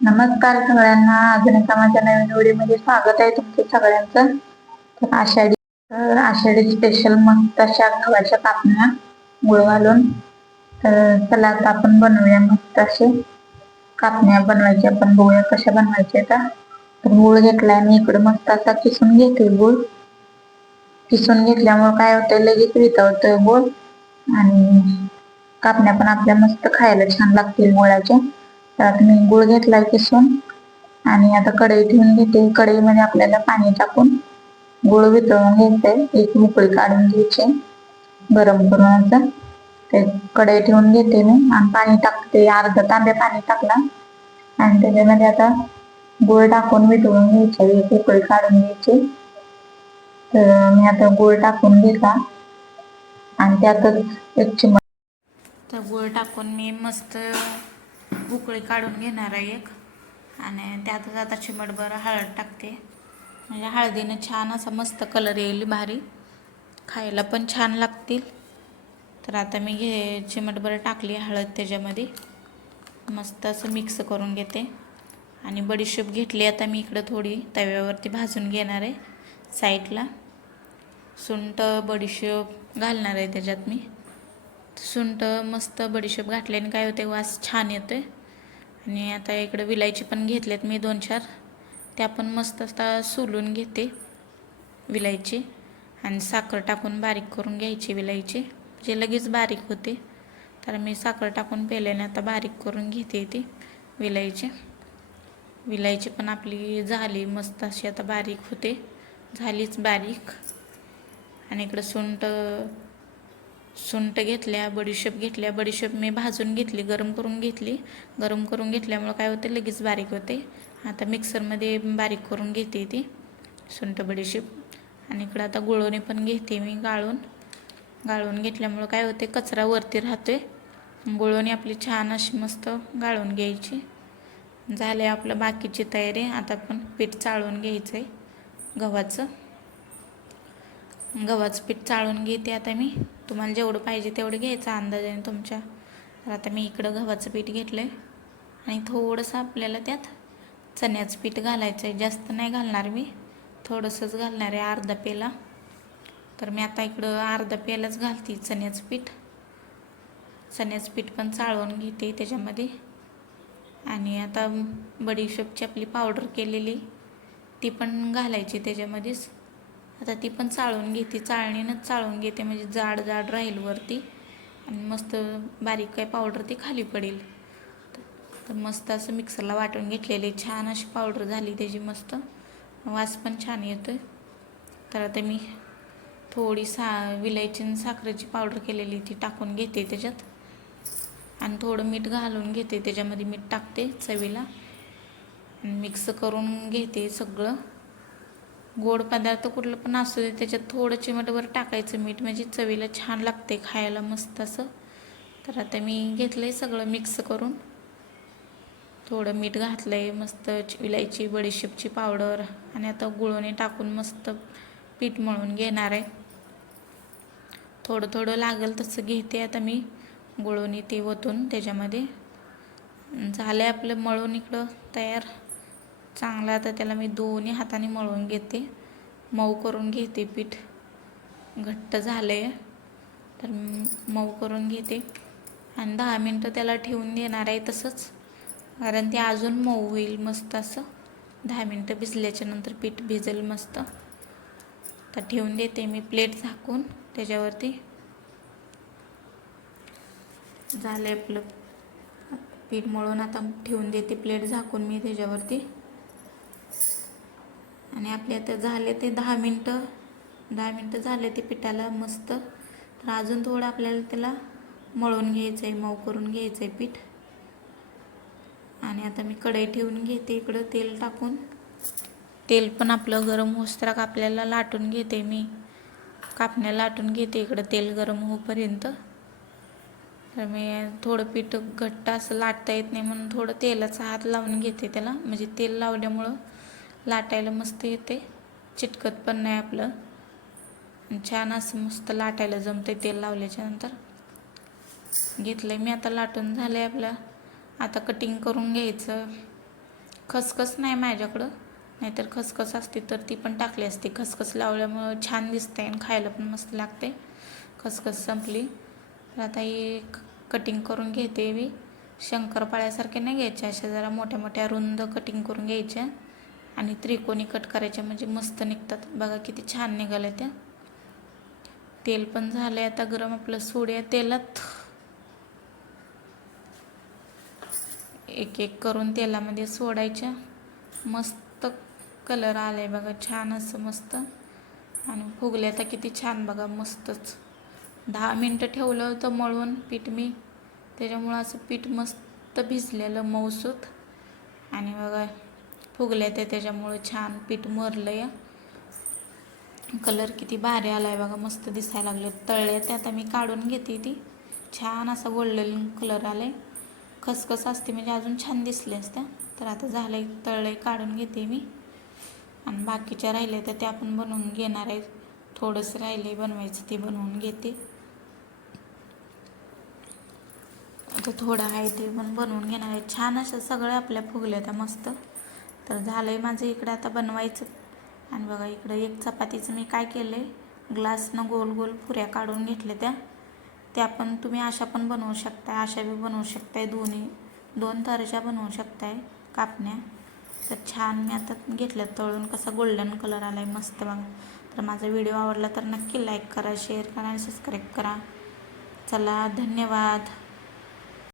नमस्कार सगळ्यांना. अजून माझ्या नवीन व्हिडिओमध्ये स्वागत आहे तुमचं सगळ्यांचं. तर आषाढी तर आषाढी स्पेशल मस्त अशा गव्हाच्या कापण्या गुळ घालून. तर चला आता आपण बनवूया मस्त असे कापण्या बनवायच्या. आपण बघूया कशा बनवायच्या तर गुळ घेतलाय मी इकडे मस्त असा किसून घेते गुळ. किसून घेतल्यामुळे काय होतंय? लगेच वितळतोय गुळ. आणि कापण्या पण आपल्या मस्त खायला छान लागतील गुळाच्या. तर मी गुळ घेतलाय किसून. आणि आता कढई ठेवून घेते. कढईमध्ये आपल्याला पाणी टाकून गुळ वितळून घ्यायचंय एक उकळी काढून घ्यायची. गरम करून आता ते कढई ठेवून घेते मी. आणि पाणी टाकते. अर्धा तांबे पाणी टाकला. आणि त्याच्यामध्ये आता गुळ टाकून वितळून घ्यायचे. एक उकळी काढून घ्यायची. तर मी आता गुळ टाकून घेतला. आणि त्यातच एक चिमट तर गुळ टाकून मी मस्त उकळी काढून घेणार आहे एक. आणि त्यातच आता चिमटभर हळद टाकते. म्हणजे हळदीनं छान असा मस्त कलर येईल भारी. खायला पण छान लागतील. तर आता मी घे चिमटभर टाकली हळद त्याच्यामध्ये. मस्त असं मिक्स करून घेते. आणि बडीशेप घेतली आता मी इकडं थोडी. तव्यावरती भाजून घेणार आहे साईडला. सुंट बडीशेप घालणार आहे त्याच्यात मी. सुंठ मस्त बडीशेप घातल्याने काय होते वास छान येतोय. आणि आता इकडं विलायची पण घेतल्यात मी दोन चार. त्या पण मस्त आता सोलून घेते विलायची. आणि साखर टाकून बारीक करून घ्यायची विलायची. जे लगेच बारीक होते तर मी साखर टाकून पेल्याने आता बारीक करून घेते ती विलायची. विलायची पण आपली झाली मस्त अशी आता बारीक होते. झालीच बारीक. आणि इकडं सुंठ सुंट घेतल्या बडीशेप घेतल्या बडीशेप मी भाजून घेतली गरम करून घेतली. गरम करून घेतल्यामुळं काय होते? लगेच बारीक होते. आता मिक्सरमध्ये बारीक करून घेते ती सुंठ बडीशेप आणि इकडं आता गुळवणी पण घेते मी गाळून. गाळून घेतल्यामुळं काय होते? कचरा वरती राहतोय. गुळवणी आपली छान अशी मस्त गाळून घ्यायची. झाले आपलं बाकीची तयारी. आता आपण पीठ चाळून घ्यायचं आहे गव्हाचं. गव्हाचं पीठ चाळून घेते आता मी. तुम्हाला जेवढं पाहिजे तेवढं घ्यायचं अंदाजाने तुमच्या. तर आता मी इकडं गव्हाचं पीठ घेतलं आहे आणि थोडंसं आपल्याला त्यात चण्याचं पीठ घालायचं आहे जास्त नाही घालणार मी. थोडंसंच घालणार आहे अर्धा पेला. तर मी आता इकडं अर्धा पेलाच घालते चण्याचं पीठ. चण्याचं पीठ पण चाळवून घेते त्याच्यामध्ये. आणि आता बडीशेपची आपली पावडर केलेली ती पण घालायची त्याच्यामध्येच. आता ती पण चाळून घेते चाळणीनंच चाळून घेते म्हणजे जाड जाड राहील वरती. आणि मस्त बारीक काय पावडर ती खाली पडेल. तर मस्त असं मिक्सरला वाटून घेतलेली. छान अशी पावडर झाली त्याची मस्त. वास पण छान येतो आहे तर आता मी थोडी सा विलायची आणि साखरेची पावडर केलेली ती टाकून घेते त्याच्यात. आणि थोडं मीठ घालून घेते त्याच्यामध्ये मीठ टाकते चवीला. आणि मिक्स करून घेते सगळं. गोड पदार्थ कुठलं पण असू दे त्याच्यात थोडं चिमटभर टाकायचं मीठ म्हणजे चवीला छान लागते खायला मस्त असं. तर आता मी घेतलं आहे सगळं मिक्स करून. थोडं मीठ घातलं आहे मस्त इलायची बडीशेपची पावडर आणि आता गुळवणी टाकून मस्त पीठ मळून घेणार आहे. थोडं थोडं लागेल तसं घेते आता मी गुळवणी ते ओतून त्याच्यामध्ये. झालं आहे आपलं मळून इकडं तयार. चांगलं आता त्याला मी दोन्ही हाताने मळून घेते. मऊ करून घेते पीठ. घट्ट झालं आहे तर मऊ करून घेते. आणि दहा मिनटं त्याला ठेवून देणार आहे तसंच. कारण ते अजून मऊ होईल मस्त असं. दहा मिनटं भिजल्याच्या नंतर पीठ भिजेल मस्त. तर ठेवून देते मी प्लेट झाकून त्याच्यावरती. झालं आपलं. पीठ मळून आता ठेवून देते प्लेट झाकून मी त्याच्यावरती. आणि आपले आता झाले ते दहा मिनटं. दहा मिनटं झाले ते पिठाला मस्त. तर अजून थोडं आपल्याला त्याला मळून घ्यायचं आहे मऊ करून घ्यायचं आहे पीठ. आणि आता मी कढई ठेवून घेते इकडं तेल टाकून. तेल पण आपलं गरम होसतराक आपल्याला लाटून घेते मी. कापण्या लाटून घेते इकडं तेल गरम होईपर्यंत तर मी थोडं पीठ घट्ट असं लाटता येत नाही म्हणून थोडं तेलाचा हात लावून घेते त्याला. म्हणजे तेल लावल्यामुळं लाटायला मस्त येते. चिटकत पण नाही आपलं. छान असं मस्त लाटायला जमते तेल लावल्याच्या नंतर घेतलं मी आता लाटून झालं आहे आपलं. आता कटिंग करून घ्यायचं. खसखस नाही माझ्याकडं. नाहीतर खसखस असते तर ती पण टाकली असते. खसखस लावल्यामुळं छान दिसते आणि खायला पण मस्त लागते खसखस संपली. तर आता ही कटिंग करून घेते मी. शंकरपाळ्यासारखे नाही घ्यायच्या अशा जरा मोठ्या मोठ्या रुंद कटिंग करून घ्यायच्या आणि त्रिकोणी कट करायच्या म्हणजे मस्त निघतात. बघा किती छान निघाल्या त्या. तेल पण झालंय आता गरम आपलं सोड्या तेलात. एक एक करून तेलामध्ये सोडायच्या. मस्त कलर आलाय बघा छान असं मस्त. आणि फुगल्या तर किती छान बघा मस्तच. दहा मिनटं ठेवलं होतं मळून पीठ मी. त्याच्यामुळं असं पीठ मस्त भिजलेलं मऊसूत. आणि बघा फुगल्या त्या त्याच्यामुळं छान पीठ मरलं या कलर किती भारी आला आहे बघा मस्त दिसायला लागले. तळले ते आता मी काढून घेते ती. छान असा गोल्डन कलर आला आहे खसखस असते म्हणजे अजून छान दिसले असत्या तर आता झालं आहे तळले काढून घेते मी. आणि बाकीच्या राहिले तर ते आपण बनवून घेणार आहे. थोडंसं राहिले बनवायचं ते बनवून घेते. आता थोडं आहे ते पण बनवून घेणार आहे. छान असं सगळं आपल्या फुगल्या त्या मस्त. तर झालं आहे माझं इकडं आता बनवायचं. आणि बघा इकडं एक चपातीचं मी काय केलं आहे ग्लासनं गोल गोल पुऱ्या काढून घेतल्या त्या. त्या पण तुम्ही अशा पण बनवू शकताय अशा बी बनवू शकताय दोन्ही. दोन तऱ्हेच्या बनवू शकताय कापण्या. तर छान मी आता घेतल्या तळून कसा गोल्डन कलर आला आहे मस्त बघा. तर माझा व्हिडिओ आवडला तर नक्की लाईक करा शेअर करा आणि सबस्क्राईब करा. चला धन्यवाद.